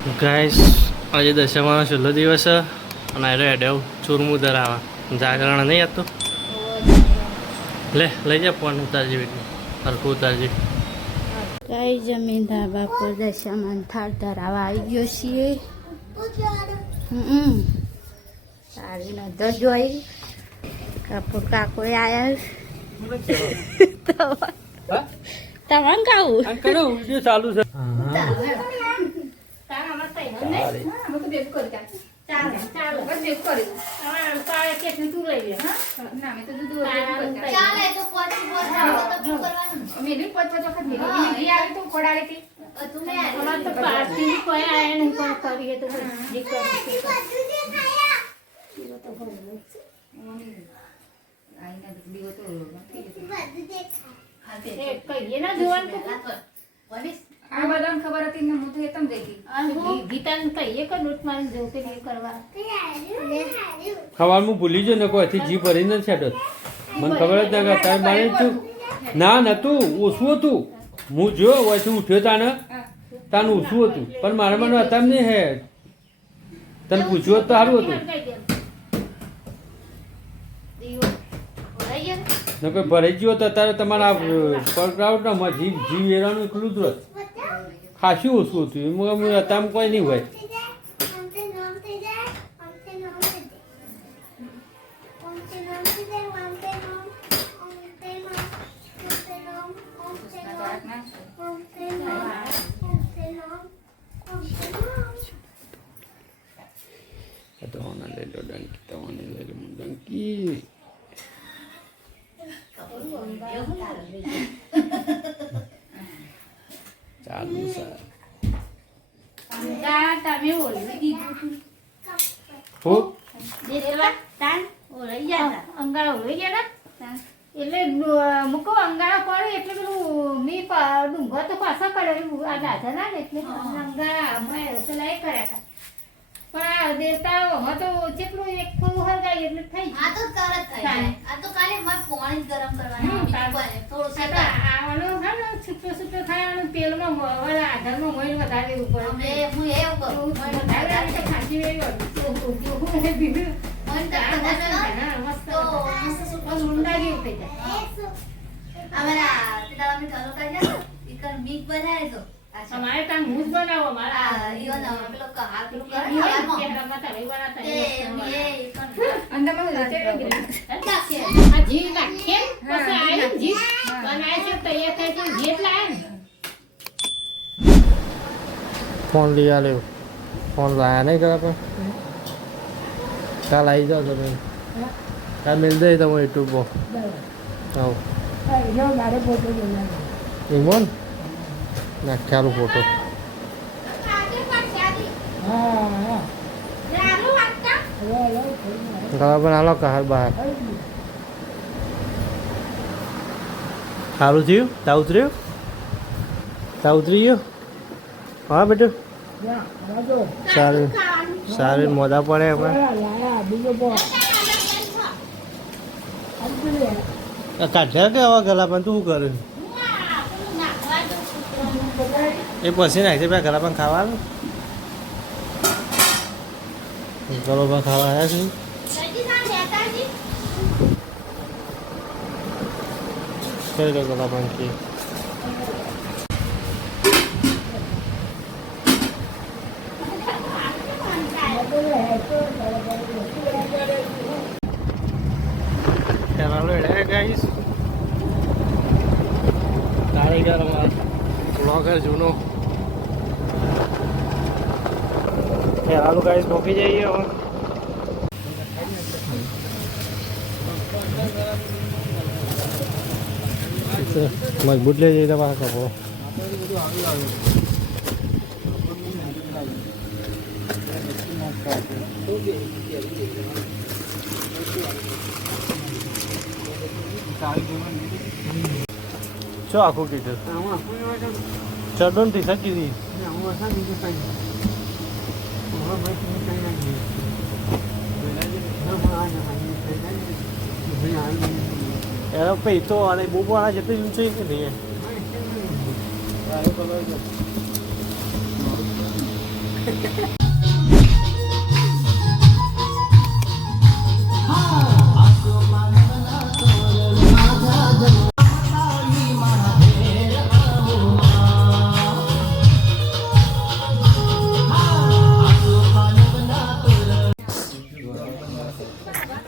Guys આજે દશામાનો છેલ્લો દિવસ છે અને આ રેડ્યો ચૂરમું ધરાવા જાગરણ નહીં આપતું લે લઈ જા ફોન ઉતારજી બેટી હરખું ઉતારજી. કઈ જમીન ધાબા પર દશામાન થાળ ધરાવા આવી ગયો છીએ. સારી નજર જોઈ કાપડ કાકોએ આયા તમારે ખાવું ચાલુ છે. આ બધાને ખબર હતી ને હું તો એતમ જઈ ગીતાને કહીએ કે લૂંટ મારી જવું કે નહીં કરવા. ખવાનું ભૂલી ગયો ને કોઈ હથી જી ભરી નથી છેટો મને ખબર જ ના કે તારે મારે છું ના નતું ઓછું હતું હું જો વયથી ઉઠ્યો તાનું ઓછું હતું પણ મારા મને હતા નહીં હે તને પૂછ્યું તો સારું હતું ને કોઈ ભરાઈ ગયો તો અત્યારે તમારા પગરાવટમાં જીવ વેરાનું એકલું જ રસ ખાસું ઓછું હતું એમાં અત્યારે કોઈ નહીં હોય. તવાને લઈ લો ડંકી ચાલુ સર તમે ઓળવી દીધું ખૂબ અંગાળા ઓળવી ગયા એટલે મૂકો અંગાળા પડે એટલે પેલું મી ડુંગો તો પાછા પડે આ દાદા ના ને એટલે અંગાળા અમે પેલા એ કર્યા હતા પણ આ દેવતા તો જેટલું એક હરગાય એટલે થઈ આ તો તરત થઈ જાય આ તો કાલે મત પાણી ગરમ કરવાનું થોડું સેટા આવવાનું હા ને છૂટો છૂટો થાય અને તેલમાં વળા આધારમાં મોઈન વધારે દેવું પડે હું એવું કરું વધારે તો ખાસી વેવી બીજું મસ્ત ઊંડા જેવું થઈ જાય. અમારા સીતારામ ને ચાલુ કરી દે ઈકન મીક બનાવે તો અમારે ત્યાં હું જ બનાવો મારા ઈઓ ના પેલો હાથ પેલું કરે ઘી નાખીએ પછી આવીને ઘી બનાવે છે તૈયાર થાય છે ઘી એટલે આવે ને ફોન લઈ આવ્યો ફોન લાયા નહીં કરા પણ કાલ આવી જાઓ તમે કાલ મિલ જાય તમે યુટ્યુબમાં આવો ઈમોન નાખ્યાલું ફોટો ગળા પણ હાલો કાર બહાર સારું થયું તા ઉતરી ગયો હા બેટું સારું સારું મોદા પડે આપણે કાઢ્યા કે આવા ગલા પણ તું શું કરે એ પછી નાખશે પેલા ગલા પણ ખાવાનું ગલો પણ ખાવા આવ્યા છે કરી દો ગલા પણ કે ગાઈસ કારીગર અમારા બ્લોગર જૂનો હાલો ગાઈસ પહોંચી જઈએ હવે મજબૂત લઈ જઈએ તમારા કપડો ચો આખું કીધું ચડો ને ટી-શર્ટ કીધી Era peito, olha, bobo, olha, já tem um cheio de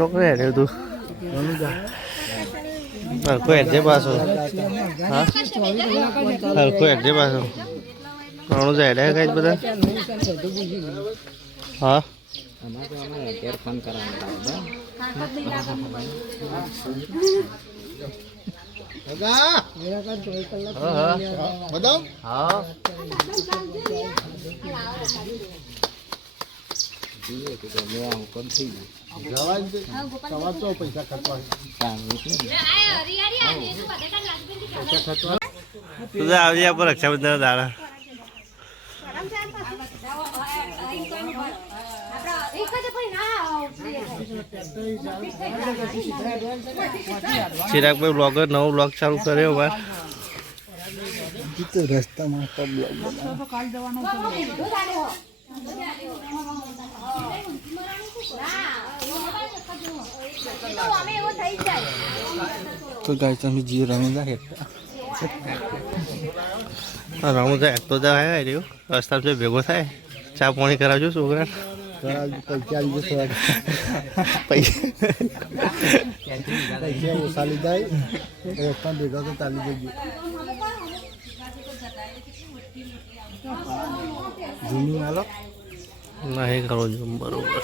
ચોકરે હેડે તું હરખું હેડજે પાછું હા હરખું હેડજે પાછું ઘણું જ હેડે કઈ બધા હા તું આવજે આપણે રક્ષાબંધન દાડા ચિરાગભાઈ બ્લોગર નવો બ્લોગ ચાલુ કર્યો ભાઈ રસ્તામાં તો ગાય તમે જે રમી રમું તો એક તો જાય રહ્યું રસ્તા જો ભેગો થાય ચા પાણી કરાવજો છોકરા નહીં કરો છો બરોબર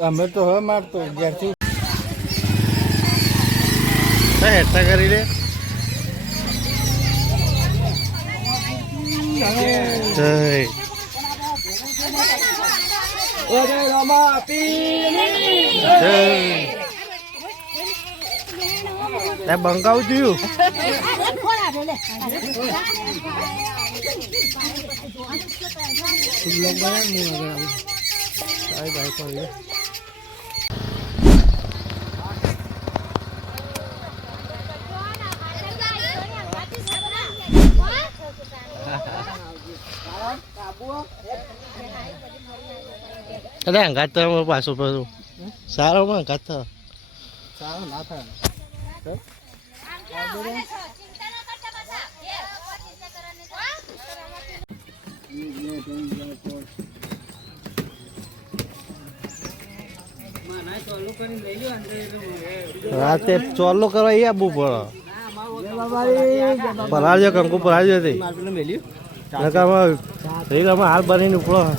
અમે તો હવે મારતો ઘેરથી હેઠા કરી દે જય બંકાવું થયું અરે અંગાત તો પાછું પાછું સારો માં અંગાત તો સારો ના થાય રાતે ચોલ્લો કરવા એ આપવું પડે પલાળજો કંકુ પલાળજો હતી હાલ બનીને ઉપડો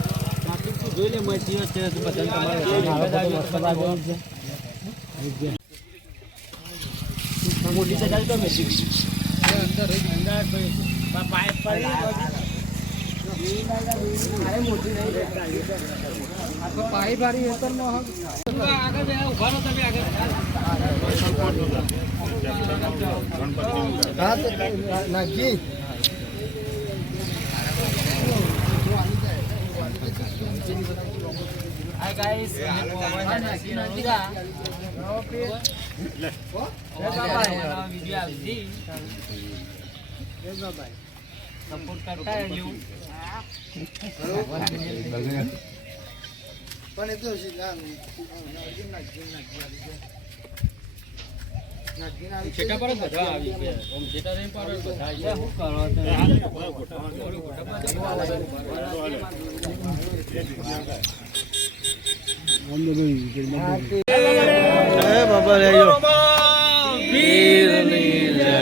નાખી Hi guys, सपोर्ट करता है यू पण येतो છેટા પર બધા આવી ગયા ઓમ છેટા રે પર બધા શું કરો તો બાબા લેજો પીરની જય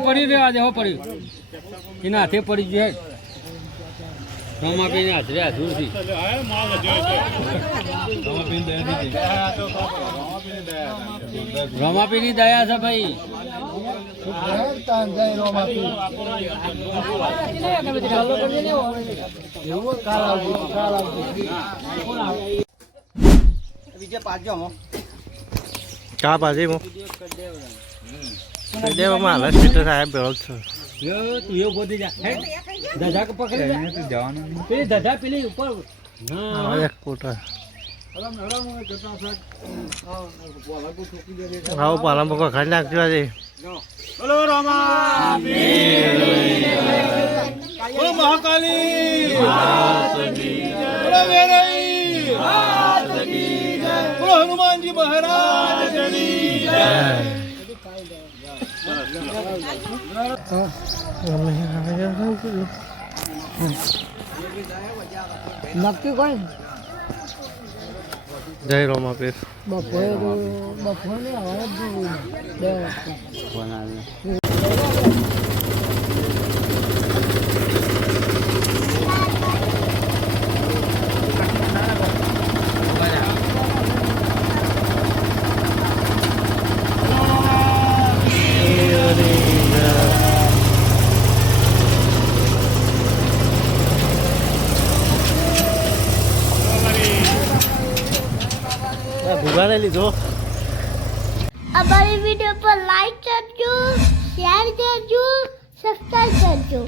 પડી રે આજે હો પડી એના હાથે પડી જાય રમાપીને હાથરે હાથુરથી રમાપીની દયા છે ભાઈ ચા પાછી દેવામાં હાલ સ્ટેટસ આયા ભેળો જ છે યો તું એવું બોધી જા હે દાદા કે પકડી જા તું જવાનું પેલી દાદા પેલી ઉપર હા એક કોટા આવો પાલા પકો ખાઈ નાખજો આજે બોલો રામા બોલો મહાકાલી બોલો વેરઈ બોલો હનુમાનજી મહારાજ નક્કી કોણ જય રોમાપીર બપોરે હવે જ ભૂગાને લીધો અમારી વિડીયો પર લાઈક કરજો શેર કરજો સબસ્ક્રાઇબ કરજો